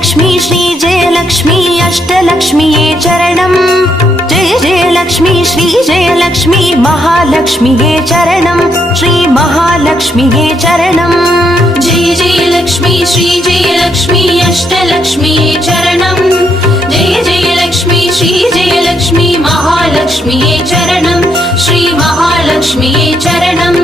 लक्ष्मी श्री जय लक्ष्मी अष्टलक्ष्मीये चरणम् जय जय लक्ष्मी श्री जय लक्ष्मी महालक्ष्मीये चरणम् श्री महालक्ष्मीये चरणम् जय जय लक्ष्मी श्री जय लक्ष्मी अष्टलक्ष्मीये चरणम् जय जय लक्ष्मी श्री जय लक्ष्मी महालक्ष्मीये चरणम् श्री महालक्ष्मीये चरणम्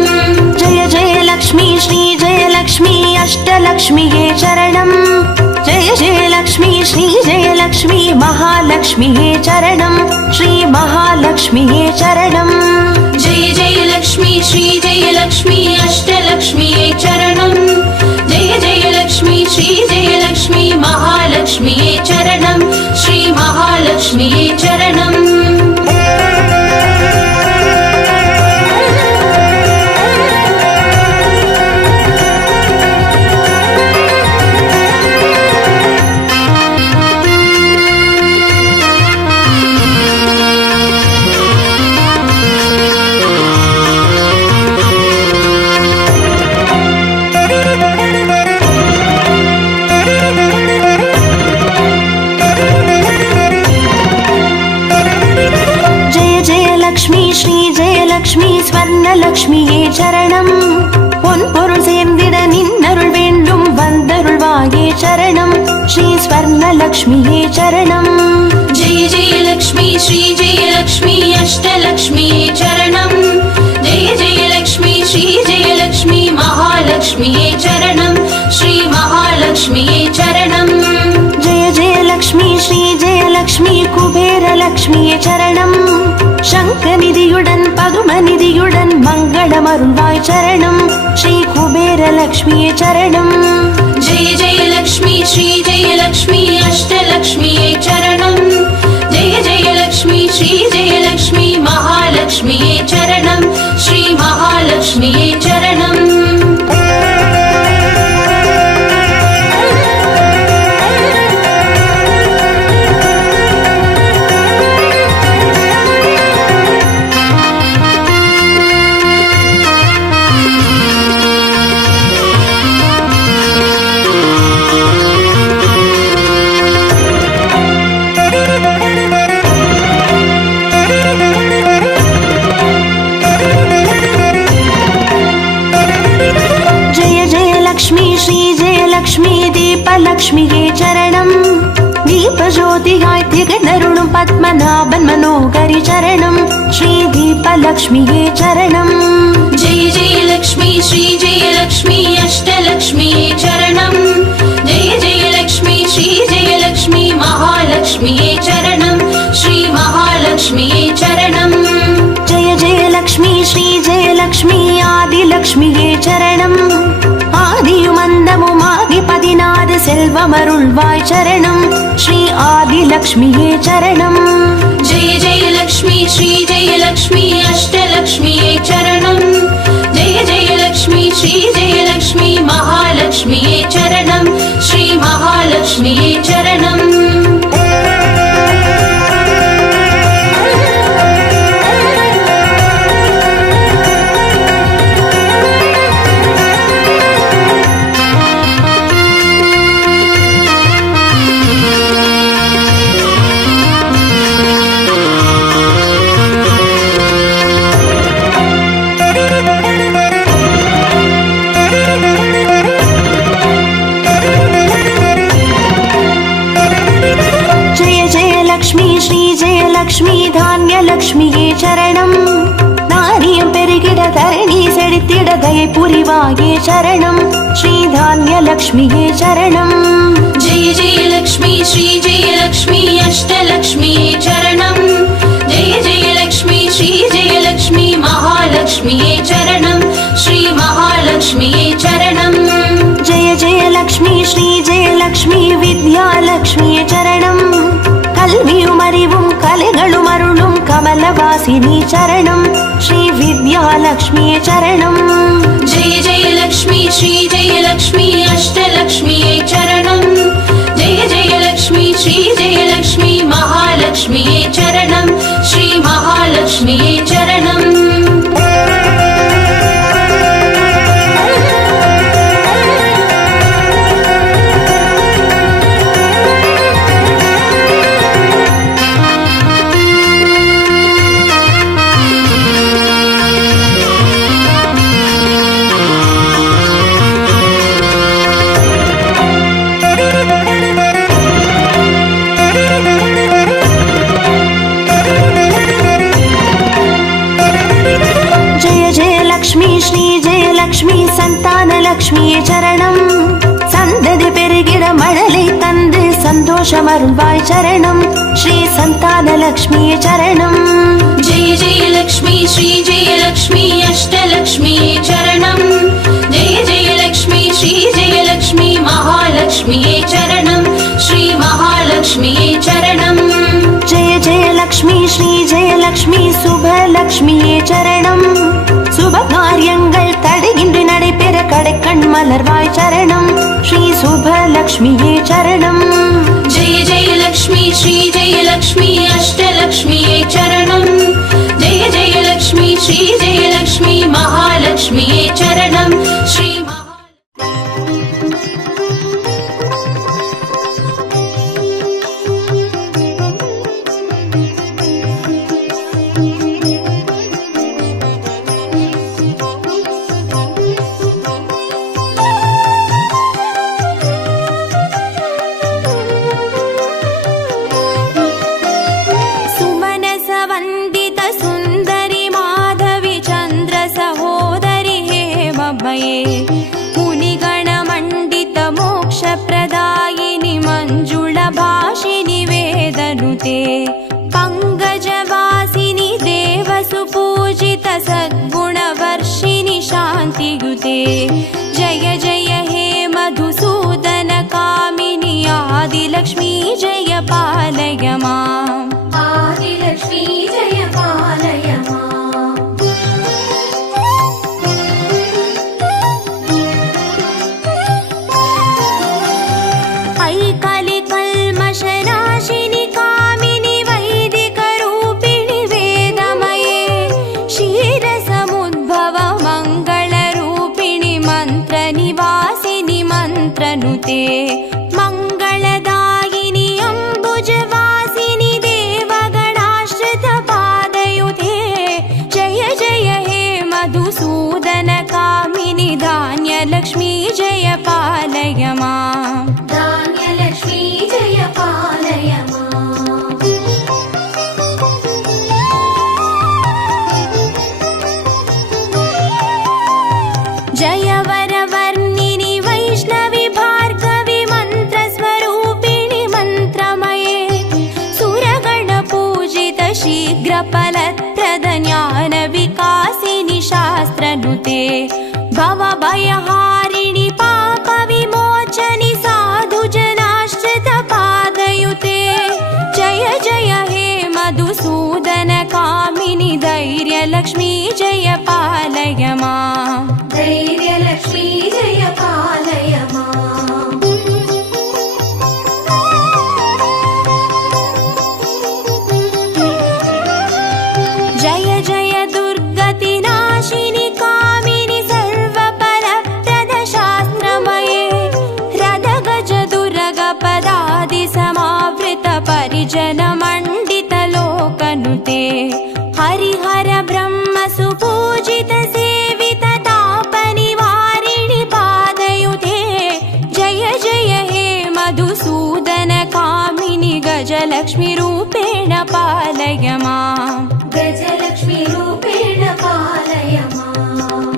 जय जय लक्ष्मी श्री जय लक्ष्मी अष्टलक्ष्मीये चरणम् जय जय लक्ष्मी श्री जय लक्ष्मी महालक्ष्मीये चरणम् श्री महालक्ष्मीये चरणम् जय जय लक्ष्मी श्री जय लक्ष्मी अष्टलक्ष्मीये चरणम् जय जय लक्ष्मी श्री जय लक्ष्मी महालक्ष्मीये चरणम् श्री महालक्ष्मीये चरणम् ஸ்வர்ணலக்ஷ்மியே சரணம் பொன் பொருள் சேர்ந்திட நின்னருள் வேண்டும் வந்தருள்வாயே சரணம் ஸ்ரீ ஸ்வர்ணலக்ஷ்மியே சரணம் जय जय लक्ष्मी श्री जय लक्ष्मी अष्टलक्ष्मीये चरणम् जय जय लक्ष्मी श्री जय लक्ष्मी महालक्ष्मीये चरणम् श्री महालक्ष्मीये चरणम् जय जय लक्ष्मी श्री जय लक्ष्मी कुबेरलक्ष्मिये चरणम् शङ्खनिधियुடன் பதுமநிதியுடன் மங்களமருள்வாய் சரணம் ஸ்ரீ குபேரலக்ஷ்மியே சரணம் जय जय लक्ष्मी श्री जय लक्ष्मी अष्टलक्ष्मीये चरणम् जय जय लक्ष्मी श्री जय लक्ष्मी महालक्ष्मीये चरणम् श्री महालक्ष्मीये चरणम् லக்ஷ்மியே சரணம் தீபஜோதியாய் திகழருளும் பத்மநாபன் மனோகரி சரணம் ஸ்ரீ தீபலக்ஷ்மியே சரணம் जय जय लक्ष्मी श्री जय लक्ष्मी अष्टलक्ष्मीये चरणम् जय जय लक्ष्मी श्री जय लक्ष्मी महालक्ष्मीये चरणम् श्री महालक्ष्मीये चरणम् जय जय लक्ष्मी श्री जय लक्ष्मी आदिलक्ष्मिये चरणम् ஆதியுமந்தமுமாகி 16 செல்வமருள்வாய் சரணம் ஸ்ரீ ஆதிலக்ஷ்மியே சரணம் जय जय लक्ष्मी श्री जय लक्ष्मी अष्टलक्ष्मीये चरणम् जय जय लक्ष्मी श्री जय लक्ष्मी महालक्ष्मीये चरणम् श्री महालक्ष्मीये चरणम् லக்ஷ்மி தானியலக்ஷ்மியே சரணம் தானியம் பெருகிட தரணி செழித்திட தயை புரிவாயே சரணம் ஸ்ரீ தானியலக்ஷ்மியே சரணம் जय जय लक्ष्मी श्री जय लक्ष्मी अष्टलक्ष्मीये चरणम् जय जय लक्ष्मी श्री जय लक्ष्मी महालक्ष्मीये चरणम् श्री महालक्ष्मीये चरणम् जय जय लक्ष्मी श्री जय लक्ष्मी विद्यालक्ष्मिये चरणम् கல்வியும் அறிவும் கலைகளும் அருளும் கமலவாசினி சரணம் ஸ்ரீ வித்யாலக்ஷ்மியே சரணம் जय जय लक्ष्मी श्री जय लक्ष्मी अष्टलक्ष्मीये चरणम् जय जय लक्ष्मी श्री जय लक्ष्मी महालक्ष्मीये चरणम् श्री महालक्ष्मीये चरणम् சந்தோஷமருள்வாய் சரணம் ஸ்ரீ சந்தானலக்ஷ்மியே சரணம். जय जय लक्ष्मी श्री जय लक्ष्मी अष्टलक्ष्मी चरणं जय जय लक्ष्मी श्री जय लक्ष्मी महालक्ष्मी चरणं श्री महालक्ष्मी चरणं. जय जय लक्ष्मी श्री जय लक्ष्मी சுபலக்ஷ்மியே சரணம். சுப காரியங்கள் தடையின்றி நடைபெற கடைக்கண் மலர்வாய் சரணம் ஸ்ரீ சுபலக்ஷ்மியே சரணம். जय जय लक्ष्मी श्री जय लक्ष्मी अष्टलक्ष्मी चरणं जय जय लक्ष्मी श्री जय लक्ष्मी महालक्ष्मी चरणं श्री मुनिगणमण्डित मोक्षप्रदायिनि मञ्जुळभाषिनि वेदनुते पङ्कजवासिनि देवसुपूजित सद्गुणवर्षिणि शान्तियुते. जय जय हे मधुसूदन कामिनि आदिलक्ष्मी जय पालय माम्. आदिलक्ष्मी जय पालय माम्. कल्मषनाशिनि कामिनि वैदिकरूपिणि वेदमये क्षीरसमुद्भव मङ्गलरूपिणि मन्त्रनिवासिनि मन्त्रनुते मङ्गलदायिनि अम्बुजवासिनि देवगणाश्रितपादयुते. जय जय हे मधुसूदन कामिनि धान्यलक्ष्मी जय पालय माम्. धान्यलक्ष्मी जय पालय माम्. जय वरवर्णिनि वैष्णवि भार्गवि मन्त्रस्वरूपिणि मन्त्रमये सुरगणपूजित शीघ्रफलप्रद ज्ञानविकासिनि शास्त्रनुते भवभयहारिणि पापविमोचनि साधुजनाश्रितपादयुते. जय जय हे मधुसूदन कामिनि धैर्यलक्ष्मी जय पालय माम्. धैर्यलक्ष्मी जय पालय माम्. जय जय दुर्गतिनाशिनि कामिनि सर्वफलप्रद शास्त्रमये रदगज दुर्गपदादि समावृत परिजनमण्डित लोकनुते हरिहर ब्रह्म सुपूजित सेवित तापनिवारिणि पादयुते. जय जय हे मधुसूदन कामिनि गजलक्ष्मी रूपेण पालय माम्. गजलक्ष्मी रूपेण पालय माम्.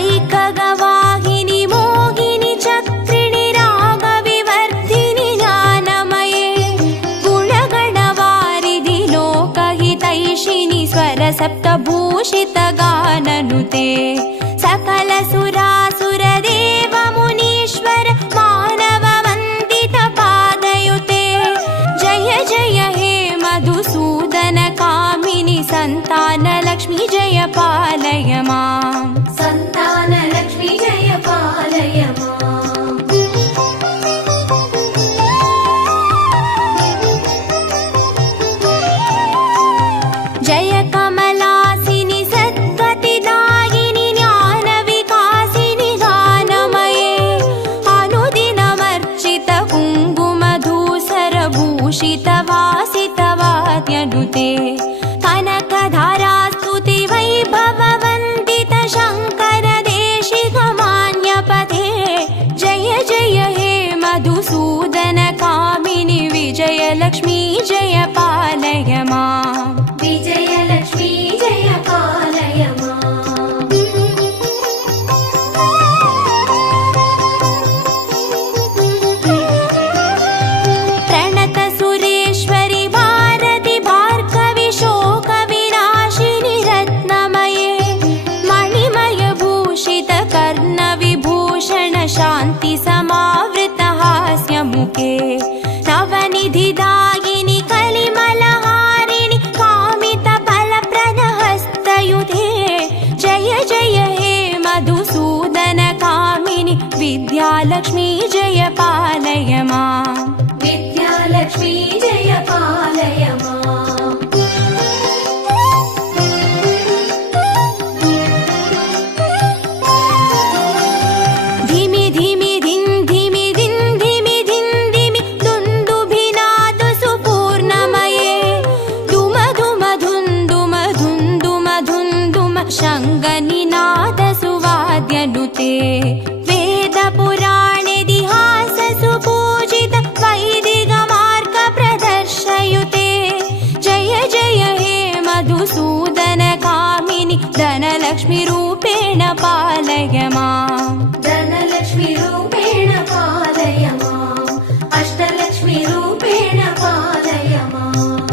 ऐकगवाहिनि मोहिनि चक्रिणि रागविवर्धिनि ज्ञानमये गुणगणवारिधि लोकहितैषिणि स्वरसप्तभूषित गाननुते सकल सुरासुर देव मुनीश्वर मानव वन्दित पादयुते. जय जय हे मधुसूदन कामिनि सन्तानलक्ष्मी जय पालय माम्. सन्तानलक्ष्मी जय पालय माम्. जय कमलासिनि सद्गतिदायिनि ज्ञानविकासिनि गानमये अनुदिनमर्चित कुङ्कुमधूसरभूषित वासितवाद्यनुते कनकधारास्तुति वैभववन्दित शङ्कर देश विद्यालक्ष्मी जय पालय माम् विद्यालक्ष्मी जय पालय माम् धिमि धिमि धिं धिमि धिं धिमि धिं धिमि दुन्दुभिनाद सुपूर्णमये धुम धुम धुन्दुम धुन्दुम धुन्दुम शङ्गनिनाद सुवाद्यनुते वेद पुराणेतिहास सुपूजित वैदिक मार्ग प्रदर्शयुते जय जय हे मधुसूदन कामिनि धनलक्ष्मी रूपेण पालय माम् धनलक्ष्मी रूपेण पालय माम् अष्टलक्ष्मी रूपेण पालय माम्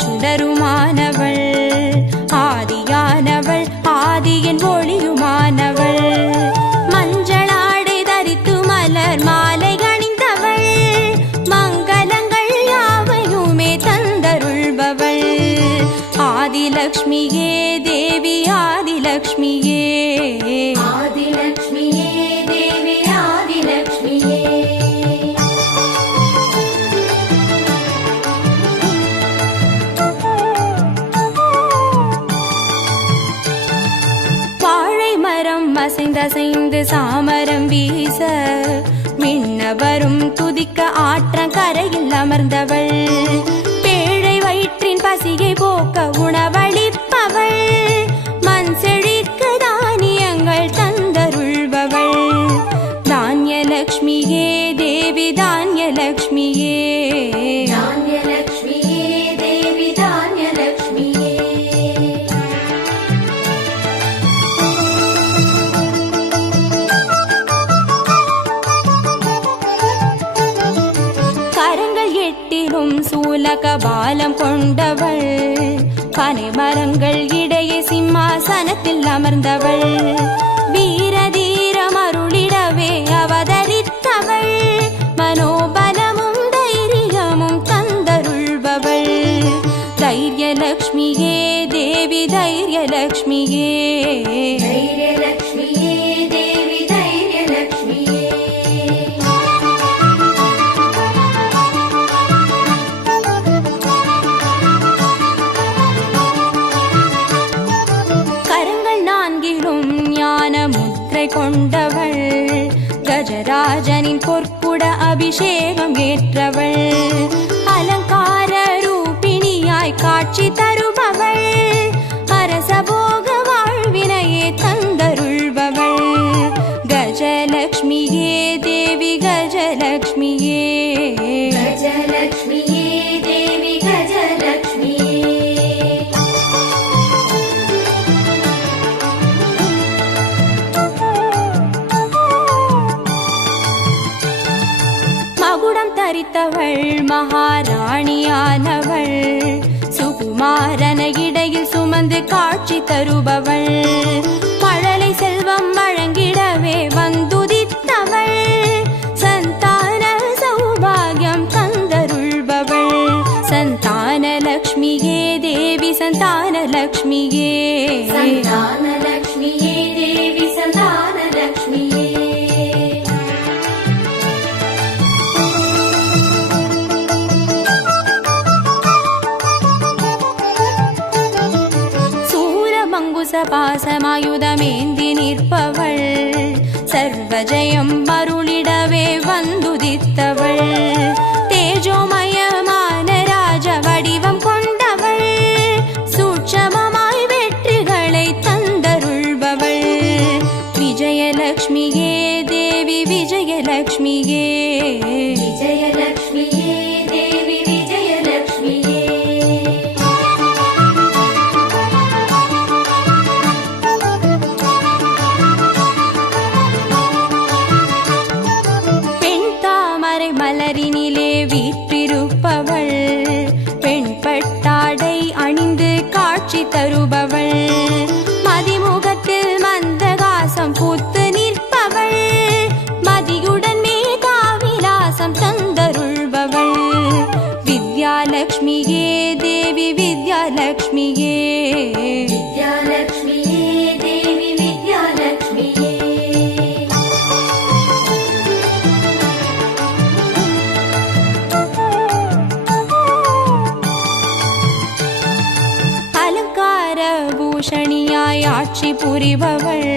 சுடருமானவள் ஆதியானவள் ஆதியின் ஒளியுமானவள் மஞ்சளாடை தரித்து மலர் மாலை அணிந்தவள் மங்களங்கள் யாவையுமே தந்தருள்பவள் ஆதிலக்ஷ்மியே தேவி ஆதிலக்ஷ்மியே ஆதிலக்ஷ்மியே தேவி ஆதிலக்ஷ்மியே அசைந்து சாமரம் வீச மின்னவரும் துதிக்க ஆற்றங்கரையில் அமர்ந்தவள் பேழை வயிற்றின் பசியை போக்க உணவளிப்பவள் மண் செழிக்க தானியங்கள் தந்தருள்பவள் தானியலக்ஷ்மியே தேவி தானியலக்ஷ்மியே தானியலக்ஷ்மியே தேவி தானியலக்ஷ்மியே சூலக பாலம் கொண்டவள் பனை மரங்கள் இடையே சிம்மாசனத்தில் அமர்ந்தவள் வீரதீர மருளிடவே அவதரித்தவள் மனோபலமும் தைரியமும் தந்தருள்பவள் தைரியலக்ஷ்மியே தேவி தைரியலக்ஷ்மியே தைரியலக்ஷ்மியே தேவி தைரியலக்ஷ்மியே கொண்டவள் கஜராஜனின் பொற்குட அபிஷேகம் ஏற்றவள் அலங்கார ரூபிணியாய் காட்சி தருபவள் அரசபோக வாழ்வினையே தந்தருள்பவள் கஜலக்ஷ்மியே தேவி கஜலக்ஷ்மியே கஜலக்ஷ்மியே தேவி கஜலக்ஷ்மியே மகுடம் தரித்தவள் மகாராணியானவள் சுகுமாரன இடையில் சுமந்து காட்சி தருபவள் மழலை செல்வம் வழங்கிடவே வந்துதித்தவள் சந்தான சௌபாகியம் தந்தருள்பவள் சந்தானலக்ஷ்மியே தேவி சந்தானலக்ஷ்மியே சந்தானலக்ஷ்மியே தேவி சந்தானலக்ஷ்மியே பாசமாயுதமேந்தி நிற்பவள் சர்வஜயம் மருளிடவே வந்துதித்தவள் தேஜோமயமான ராஜ வடிவம் கொண்டவள் சூட்சமமாய் வெற்றிகளை தந்தருள்பவள் விஜயலக்ஷ்மியே தேவி மணியாய் ஆட்சி புரிபவள்,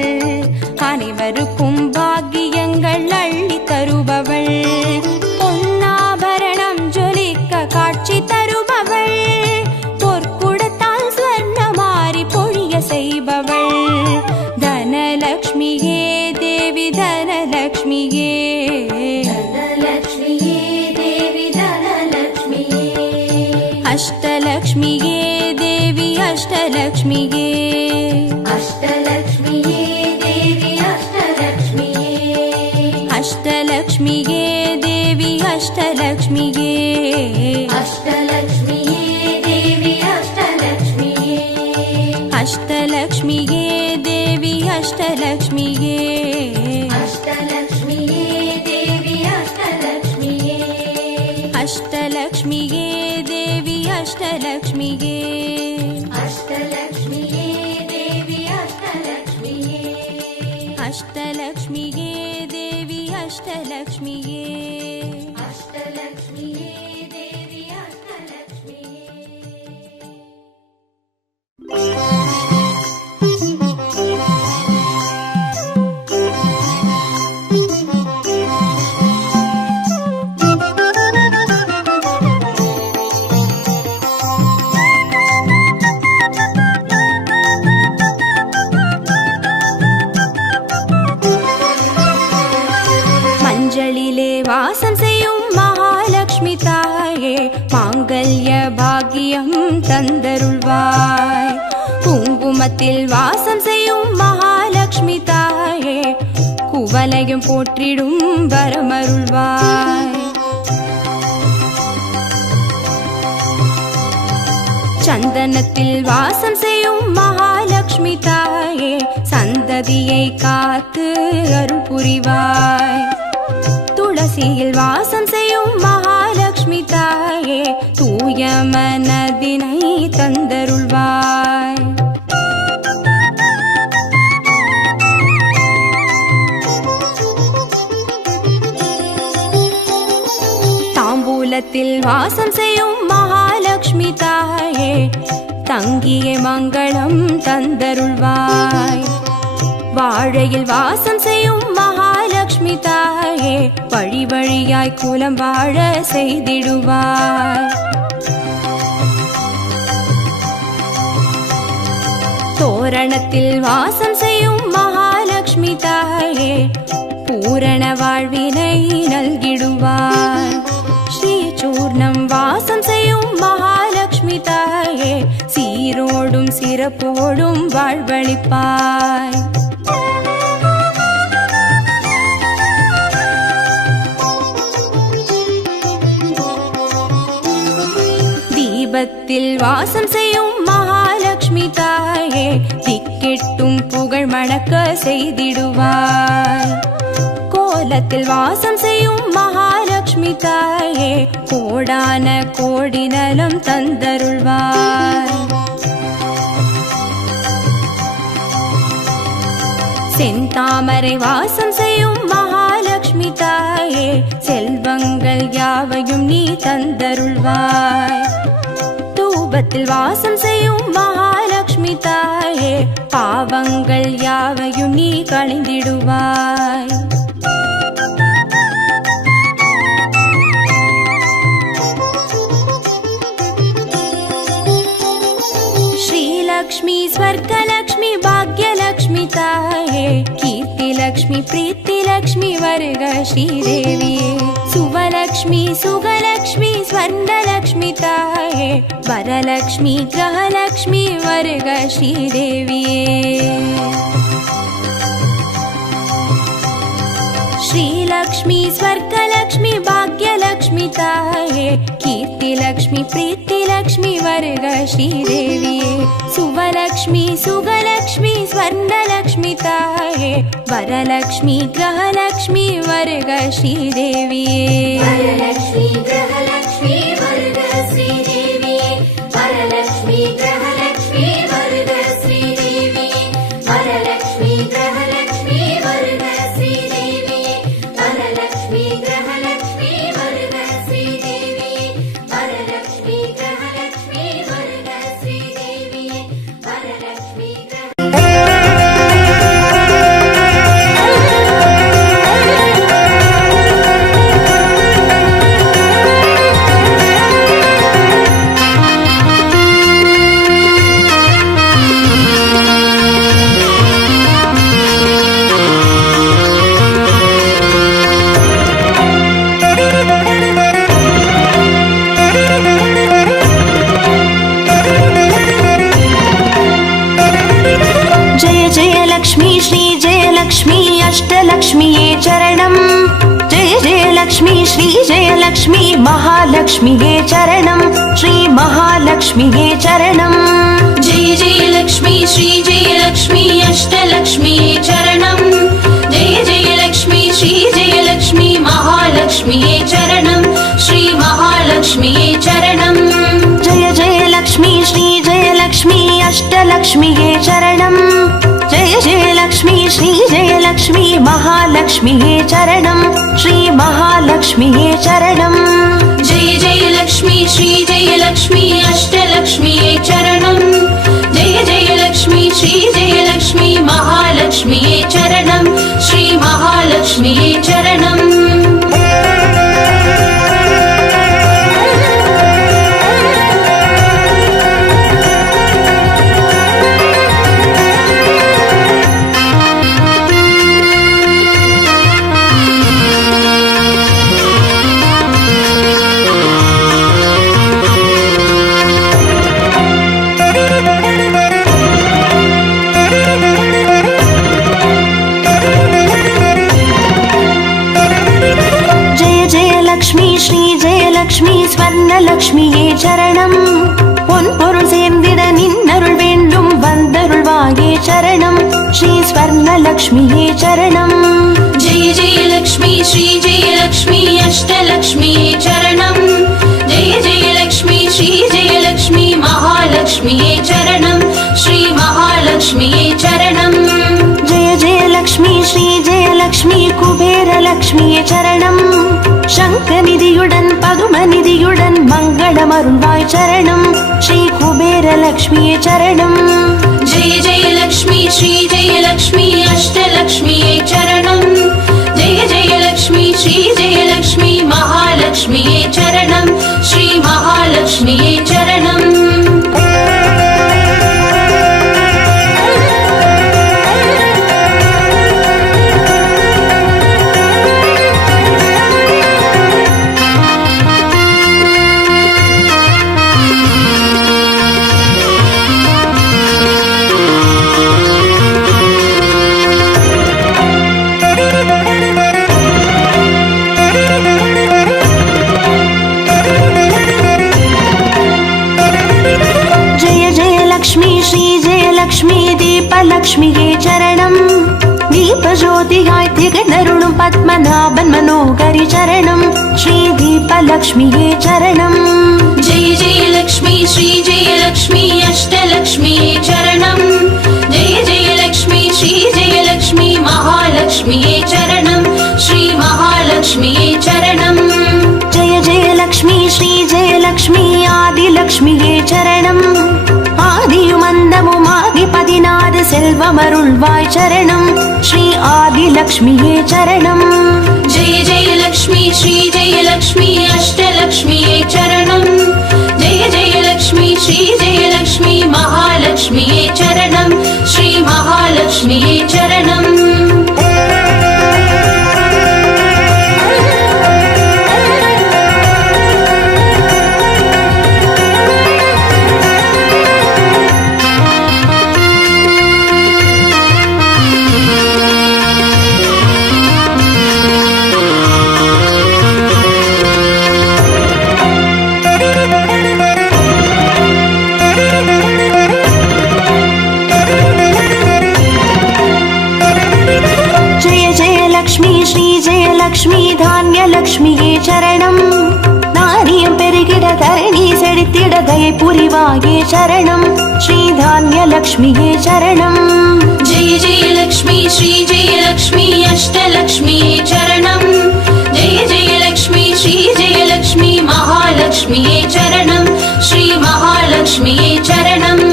அனைவருக்கும் பாக்கியங்கள் அள்ளி தருபவள், பொன்னாபரணம் ஜொலிக்க காட்சி தருபவள், பொற்குடத்தால் ஸ்வர்ணமாரி பொழிய செய்பவள், தனலக்ஷ்மியே தேவி தனலக்ஷ்மியே, தனலக்ஷ்மியே தேவி தனலக்ஷ்மியே, அஷ்டலக்ஷ்மியே தேவி அஷ்டலக்ஷ்மியே, அஷ்டலக்ஷ்மியே தேவி அஷ்டலக்ஷ்மியே, அஷ்டலக்ஷ்மியே தேவி அஷ்டலக்ஷ்மியே, அஷ்டலக்ஷ்மியே தேவி அஷ்டலக்ஷ்மியே, அஷ்டலக்ஷ்மியே தேவி அஷ்டலக்ஷ்மியே, அஷ்டலக்ஷ்மியே தேவி அஷ்டலக்ஷ்மியே, அஷ்டலக்ஷ்மியே தேவி அஷ்டலக்ஷ்மியே, அஷ்டலக்ஷ்மியே தேவி அஷ்டலக்ஷ்மியே, அஷ்டலக்ஷ்மியே தேவி அஷ்டலக்ஷ்மியே, அஷ்டலக்ஷ்மியே தேவி அஷ்டலக்ஷ்மியே. மஞ்சளிலே வாசம் செய்யும் மகாலட்சுமி தாயே, மாங்கல்ய பாக்கியம் தந்தருள்வாய், குங்குமத்தில் வாசம் செய்யும் மகாலட்சுமி தாயே, குவலையும் போற்றிடும் வரமருள்வாய், சந்தனத்தில் வாசம் செய்யும் மகாலட்சுமி தாயே, சந்ததியை காத்து அருள் புரிவாய், துளசியில் வாசம் செய்யும் மகாலட்சுமி தாயே, தூய மனதினை தந்தருள்வாய், தாம்பூலத்தில் வாசம் செய்யும் மகாலட்சுமி தாயே, தங்கிய மங்களம் தந்தருள்வாய், வாழையில் வாசம் செய்யும் மகாலட்சுமி தாயே, வழி வழியாய் குலம் வாழ செய்திடுவாய், தோரணத்தில் வாசம் செய்யும் மகாலட்சுமி தாயே, பூரண வாழ்வினை நல்கிடுவாய், ஸ்ரீ சூர்ணம் வாசம் செய்யும் மகாலட்சுமி தாயே, சீரோடும் சிறப்போடும் வாழ்வளிப்பாய், தீபத்தில் வாசம் செய்யும் மகாலட்சுமி தாயே, திக்கெட்டும் புகழ் மணக்க செய்திடுவாய், கோலத்தில் வாசம் செய்யும் மகாலட்சுமி தாயே, கோடான கோடி நலம் தந்தருள்வாய், செந்தாமரை வாசம் செய்யும் மகாலட்சுமி தாயே, செல்வங்கள் யாவையும் நீ தந்தருள்வாய், தூபத்தில் வாசம் செய்யும் மகாலட்சுமி தாயே, பாவங்கள் யாவையும் நீ களைந்திடுவாய், श्रीलक्ष्मी स्वर्गलक्ष्मी भाग्यलक्ष्मी ताये, कीर्तिलक्ष्मी प्रीतिलक्ष्मी वर्ग श्रीदेविये, सुवलक्ष्मी सुगलक्ष्मी स्वर्णलक्ष्मी ताये, वरलक्ष्मी ग्रहलक्ष्मी वर्ग श्रीदेविये, श्रीलक्ष्मी स्वर्गलक्ष्मी भाग्यलक्ष्मी ताये, कीर्तिलक्ष्मी प्रीतिलक्ष्मी वर्ग श्रीदेविये, सुवलक्ष्मी सुगलक्ष्मी स्वर्णलक्ष्मी ताये, वरलक्ष्मी ग्रहलक्ष्मी वर्ग श्रीदेविये, वरलक्ष्मी ग्रहलक्ष्मी वर्ग श्रीदेविये, वरलक्ष्मी ग्रहलक्ष्मी वर्ग श्रीदेविये, वरलक्ष्मी ग्रहलक्ष्मी वर्ग श्रीदेविये, वरलक्ष्मी ग्रहलक्ष्मी वर्ग श्रीदेविये, वरलक्ष्मी ग्रहलक्ष्मी वर्ग श्रीदेविये, वरलक्ष्मी जय जय लक्ष्मी श्री जय लक्ष्मी अष्टलक्ष्मीये चरणम् जय जय लक्ष्मी श्री जय लक्ष्मी महालक्ष्मीये चरणम् श्री महालक्ष्मीये चरणम् जय जय लक्ष्मी श्री जय लक्ष्मी अष्टलक्ष्मीये चरणम् जय जय लक्ष्मी श्री जय लक्ष्मी महालक्ष्मीये चरणम् श्री महालक्ष्मीये चरणम् जय जय लक्ष्मी श्री जय लक्ष्मी अष्टलक्ष्मीये चरणम् जय जय लक्ष्मी श्री जय लक्ष्मी महालक्ष्मीये चरणम् श्री महालक्ष्मीये चरणम् जय जय लक्ष्मी श्री जय लक्ष्मी अष्टलक्ष्मीये चरणम् जय जय लक्ष्मी श्री जय लक्ष्मी महालक्ष्मीये चरणम् श्री महालक्ष्मीये चरणम् லக்ஷ்மி ஸ்வர்ணலக்ஷ்மியே சரணம் பொன் பொருள் சேர்ந்திட நின்னருள் வேண்டும் வந்தருள்வாயே சரணம் ஸ்ரீ ஸ்வர்ணலக்ஷ்மியே சரணம் जय जय लक्ष्मी श्री जय लक्ष्मी अष्टलक्ष्मीये चरणम् जय जय लक्ष्मी श्री जय लक्ष्मी महालक्ष्मीये चरणम् श्री महालक्ष्मीये चरणम् जय जय लक्ष्मी श्री जय लक्ष्मी कुबेरलक्ष्मिये चरणम् शङ्खनिधियुடன் பதுமநிதியுடன் மங்களமருள்வாய் சரணம் ஸ்ரீ குபேரலக்ஷ்மியே சரணம் जय जय लक्ष्मी श्री जय लक्ष्मी अष्टलक्ष्मीये चरणम् जय जय लक्ष्मी श्री जय लक्ष्मी महालक्ष्मीये चरणम् श्री महालक्ष्मीये चरणम् லக்ஷ்மியே சரணம் தீபஜோதியாய் திகழருளும் பத்மநாபன் மனோகரி சரணம் ஸ்ரீ தீபலக்ஷ்மியே சரணம் जय जय लक्ष्मी श्री जय लक्ष्मी अष्टलक्ष्मीये चरणम् जय जय लक्ष्मी श्री जय लक्ष्मी महालक्ष्मीये चरणम् श्री महालक्ष्मीये चरणम् जय जय लक्ष्मी श्री जय लक्ष्मी आदिलक्ष्मिये चरणम् ஆதியுமந்தமுமாகி 16 செல்வமருள்வாய் சரணம் ஸ்ரீ ஆதிலக்ஷ்மியே சரணம் जय जय लक्ष्मी श्री जय लक्ष्मी अष्टलक्ष्मीये चरणम् जय जय लक्ष्मी श्री जय लक्ष्मी महालक्ष्मीये चरणम् श्री महालक्ष्मीये चरणम् லக்ஷ்மி தானியலக்ஷ்மியே சரணம் நாரியம் பெருகிட தரணி செழித்திட தயை புரிவாயே சரணம் ஸ்ரீ தானியலக்ஷ்மியே சரணம் जय जय लक्ष्मी श्री जय लक्ष्मी अष्टलक्ष्मीये चरणम् जय जय लक्ष्मी श्री जय लक्ष्मी महालक्ष्मीये चरणम् श्री महालक्ष्मीये चरणम्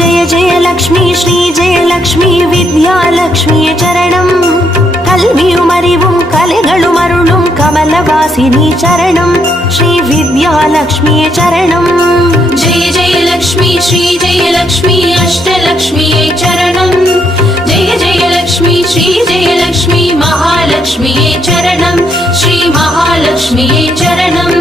जय जय लक्ष्मी श्री जय लक्ष्मी विद्यालक्ष्मिये चरणम् கல்வியும் அறிவும் கலைகளும் அருளும் கமலவாசினி சரணம் ஸ்ரீ வித்யாலக்ஷ்மியே சரணம் जय जय लक्ष्मी श्री जय लक्ष्मी अष्टलक्ष्मीये चरणम् जय जय लक्ष्मी श्री जय लक्ष्मी महालक्ष्मीये चरणम् श्री महालक्ष्मीये चरणम्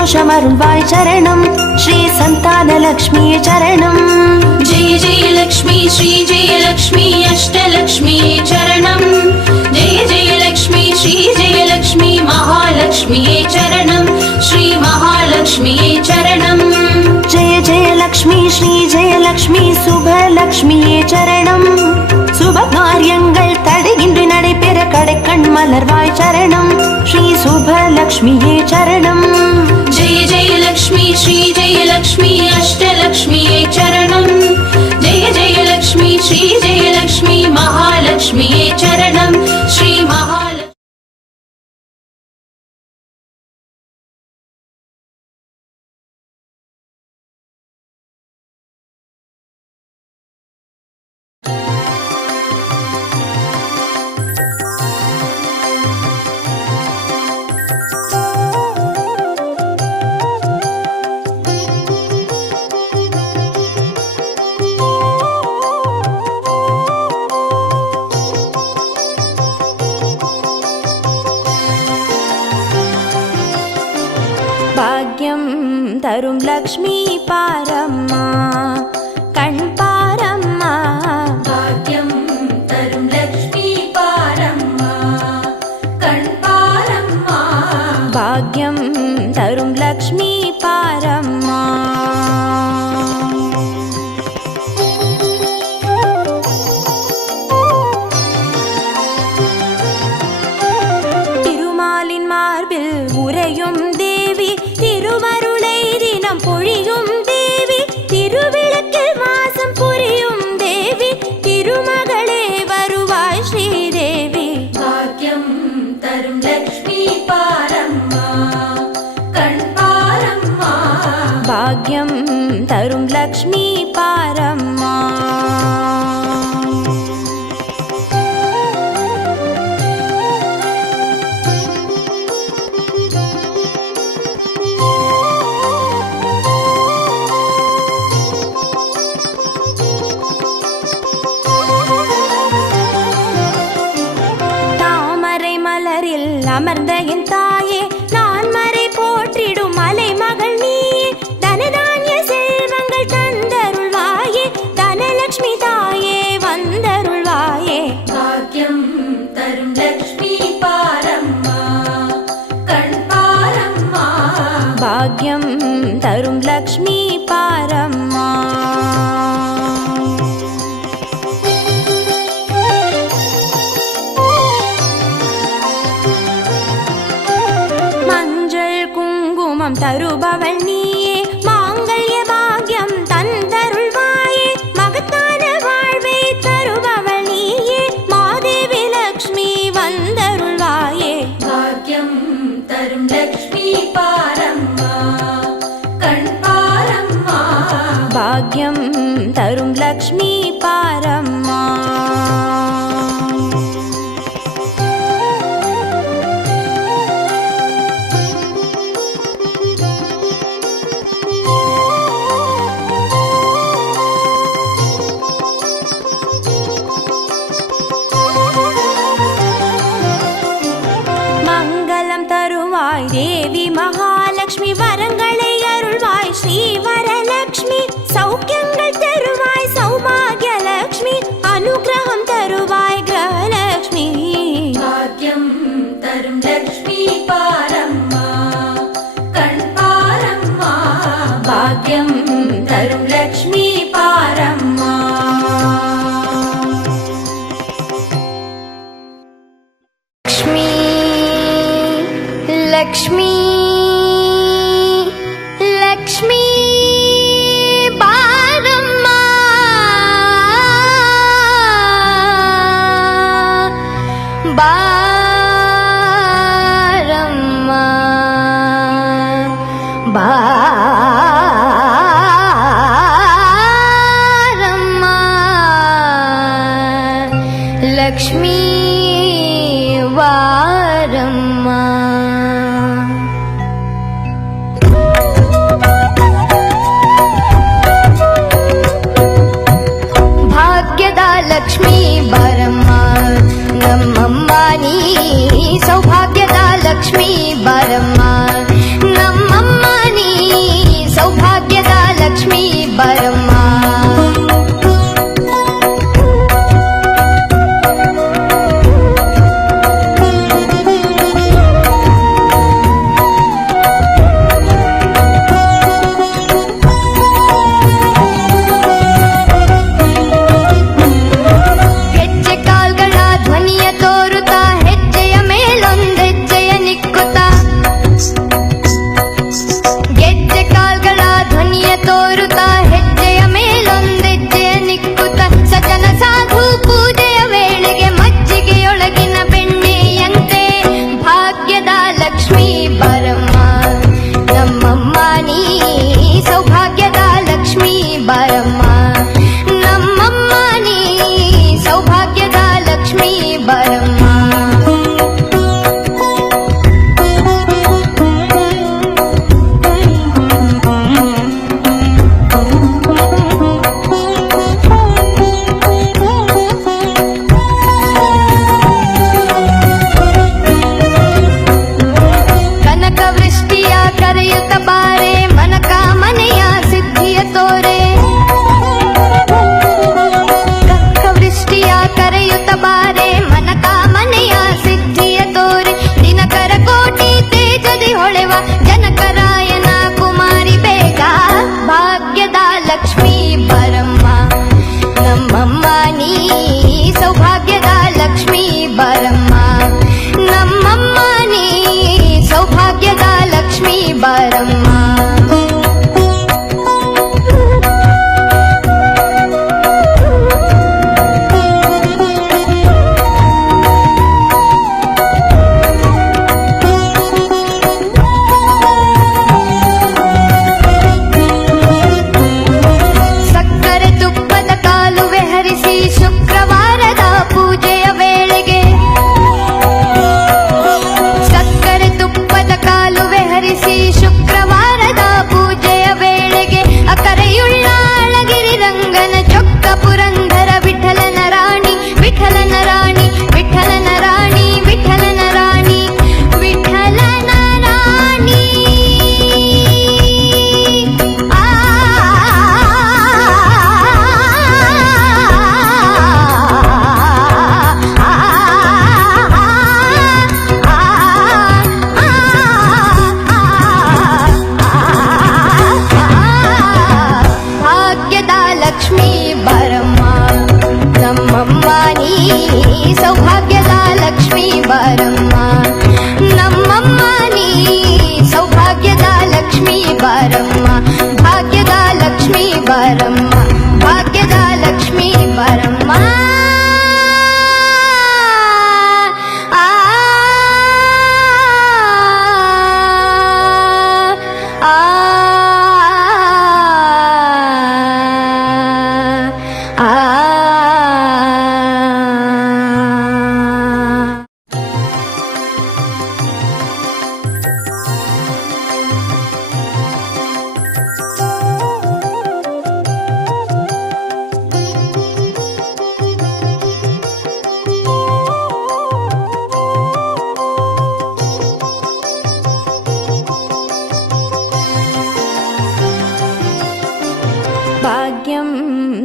சந்தோஷமருள்வாய் சரணம் ஸ்ரீ சந்தானலக்ஷ்மியே சரணம். जय जय लक्ष्मी श्री जय लक्ष्मी अष्टलक्ष्मी चरणम. जय जय लक्ष्मी श्री जय लक्ष्मी महालक्ष्मी चरणम. श्री महालक्ष्मी चरणम. जय जय लक्ष्मी श्री जय लक्ष्मी சுபலக்ஷ்மியே சரணம். சுப காரியங்கள் தடையின்றி நடைபெற கடைக்கண் மலர்வாய் சரணம் ஸ்ரீ சுபலக்ஷ்மியே சரணம். जय जय लक्ष्मी श्री जय लक्ष्मी अष्टलक्ष्मी चरणम. जय जय लक्ष्मी श्री जय लक्ष्मी महालक्ष्मी चरणम. श्री महालक्ष्मी பாக்யம் தரும் லக்ஷ்மி பாரம்மா கண் பாரம்மா. भाग्यं तरुं लक्ष्मी पारम्मा कण् पारम्मा. பாக்யம் தரும் லக்ஷ்மி பாரம்மா. திருமாலின் மார்பில் உறையும் தேவி திருவருளை தினம் பொழியும் தேவி திருவிளக்கில் வாசம் புரியும் தேவி திருமகளே வருவாய் ஸ்ரீதேவி. भाग्यं तरुं लक्ष्मी पारम्मा कण् पारम्मा. பாக்யம் தரும் லக்ஷ்மி பாரம்மா. தாமரை மலரில் அமர்ந்த என் தாயே நான் மறை போற்றிடும் மலை மகள் நீயே தனதானிய செல்வங்கள் தந்தருள்வாயே தனலட்சுமி தாயே வந்தருள்வாயே. भाग्यं तरुं लक्ष्मी पारम्मा कण् पारम्मा. பாக்யம் தரும் லக்ஷ்மி பாரம்மா. மஞ்சள் குங்குமம் தருபவள் நீயே மாங்கல்ய பாக்யம் தந்தருள்வாயே மகத்தான வாழ்வை தருபவள் நீயே மாதேவி லக்ஷ்மி வந்தருள்வாயே. भाग्यं तरुं लक्ष्मी पारम्मा कण् पारम्मा. பாக்யம் தரும் லக்ஷ்மி பாரம்மா. மங்களம் தருவாய் தேவி மகாலட்சுமி வரங்களை அருள்வாய் ஸ்ரீ வரலட்சுமி சௌக்கியங்கள் தருவாய் சௌபாகியலட்சுமி அனுகிரகம் தருவாய் கிரகலட்சுமி. भाग्यं तरुं लक्ष्मी पारम्मा कण् पारम्मा. பாக்யம் தரும் லக்ஷ்மி பாரம்மா. लक्ष्मी लक्ष्मी बारम्मा बारम्मा बारम्मा लक्ष्मी वारम्मा. ಭಾಗ್ಯದ ಲಕ್ಷ್ಮೀ ಬಾರಮ್ಮ ನಮ್ಮಮ್ಮ ನೀ ಸೌಭಾಗ್ಯದ ಲಕ್ಷ್ಮೀ ಬಾರಮ್ಮ ನಮ್ಮಮ್ಮ ಬರಮ್ಮ.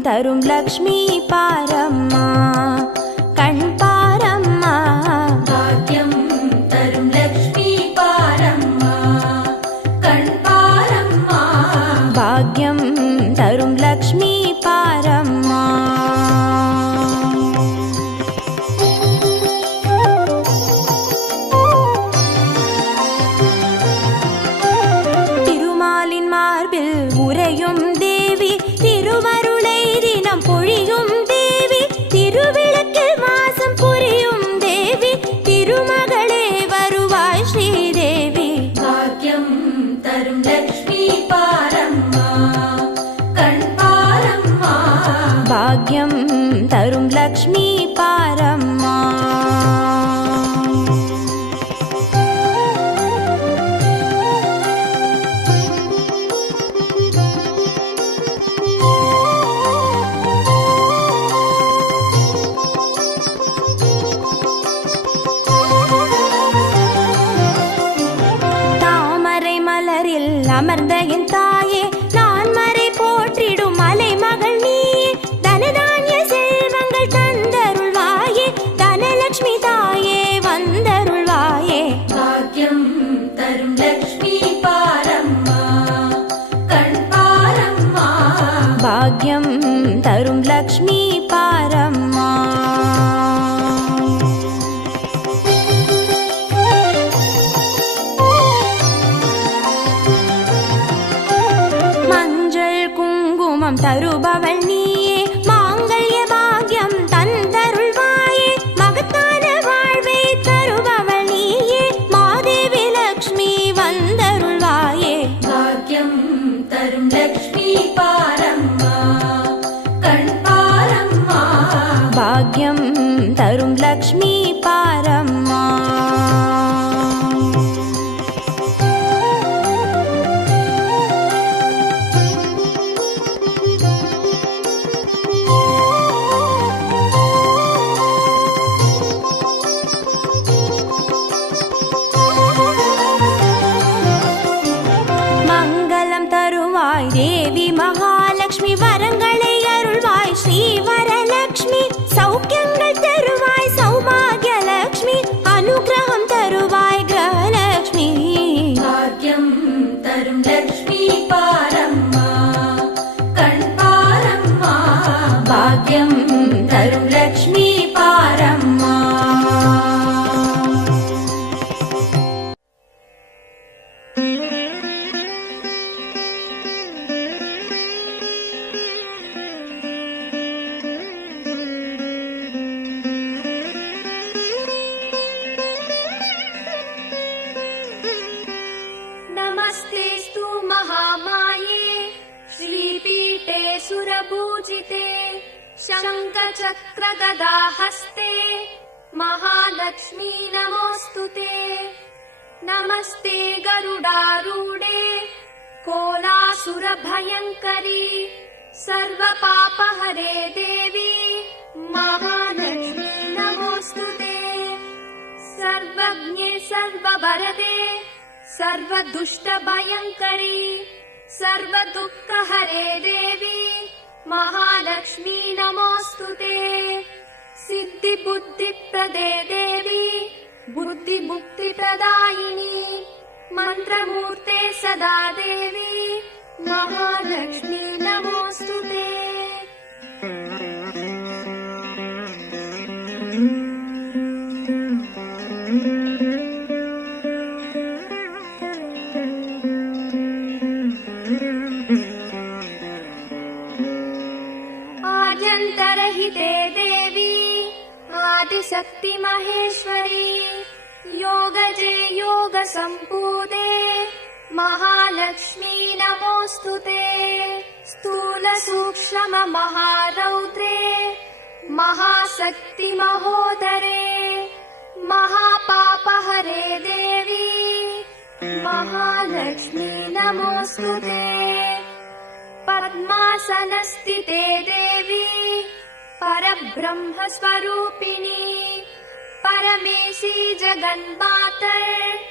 தரும் லக்ஷ்மி பாரம்மா கண் பாரம்மா. பாக்யம் தரும் லக்ஷ்மி பாரம்மா கண் பாரம்மா. பாக்யம் தரும் லக்ஷ்மி பாரம்மா. திருமாலின் மார்பில் உறையும் தேவி, திருமருளை தினம் பொழியும் தேவி, திருவிளக்கில் மாசம் புரியும் தேவி, திருமகளே வருவாய் ஸ்ரீதேவி. பாக்யம் தரும் லக்ஷ்மி பாரம்மா கண் பாரம்மா. பாக்யம் தரும் லக்ஷ்மி பாரம்மா. தாமரை மலரில் அமர்ந்த என் தாயே, நான் மறை போற்றிடும் தருபவள் நீயே மாங்கல்ய பாக்யம் தந்தருள்வாயே மகத்தான வாழ்வை தருபவள் நீயே மாதேவி லக்ஷ்மி வந்தருள்வாயே பாக்யம் தரும் லக்ஷ்மி பாரம்மா கண் பாரம்மா பாக்யம் தரும் லக்ஷ்மி பாரம்மா மங்களம் தருவாய் தேவி மகாலட்சுமி வரங்களை அருள்வாய் ஸ்ரீ வரலட்சுமி சௌக்கியங்கள் தருவாய் சௌபாகியலட்சுமி அனுகிரகம் தருவாய் கிரகலட்சுமி பாக்யம் தரும் லக்ஷ்மி பாரம்மா கண் பாரம்மா பாக்யம் தரும் லக்ஷ்மி பாரம்மா नमस्तेस्तु महामाये श्रीपीठे सुरपूजिते शङ्खचक्रगदाहस्ते महालक्ष्मी नमोऽस्तुते नमस्ते गरुडारूढे कोलासुरभयङ्करी सर्वपापहरे देवी महालक्ष्मी नमोऽस्तुते सर्वज्ञे सर्ववरदे सर्वदुष्टभयङ्करी सर्वदुःखहरे देवी महालक्ष्मी नमोऽस्तुते सिद्धिबुद्धिप्रदे देवी बुद्धिमुक्तिप्रदायिनी मन्त्रमूर्ते सदा देवी महालक्ष्मी नमोऽस्तुते आद्यन्तरहिते देवी आदिशक्ति महेश्वरी योगजे योगसम्पूते महालक्ष्मी नमोऽस्तुते स्थूलसूक्ष्म महारौद्रे महाशक्ति महोदरे महापापहरे देवी महालक्ष्मी नमोऽस्तुते पद्मासनस्थिते देवी परब्रह्मस्वरूपिणी परमेशी जगन्मातर्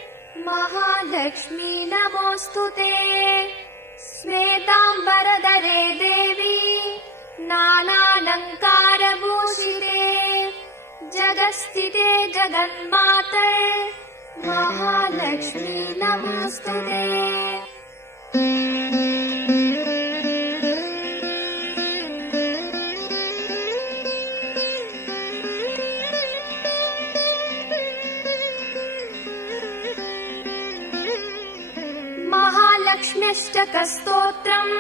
महालक्ष्मी नमोऽस्तुते श्वेताम्बरधरे देवी नानालङ्कारभूषिते जगत्स्थिते जगन्मातर् महालक्ष्मी नमोऽस्तुते महालक्ष्म्यष्टकस्तोत्रम्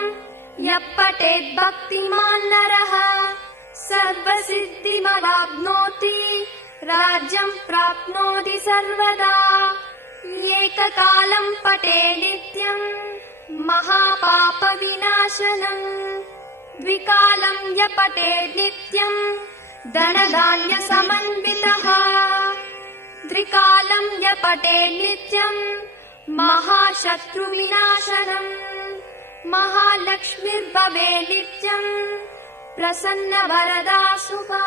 यः पठेत् भक्तिमान् नरः सर्वसिद्धिमवाप्नोति राज्यं प्राप्नोति सर्वदा एककालं पठे नित्यं महापापविनाशनम् द्विकालं यः पठेत् नित्यं धनधान्यसमन्वितः त्रिकालं यः पठेत् नित्यं महाशत्रुविनाशनम् महालक्ष्मीर्भवे नित्यं प्रसन्नवरदा शुभा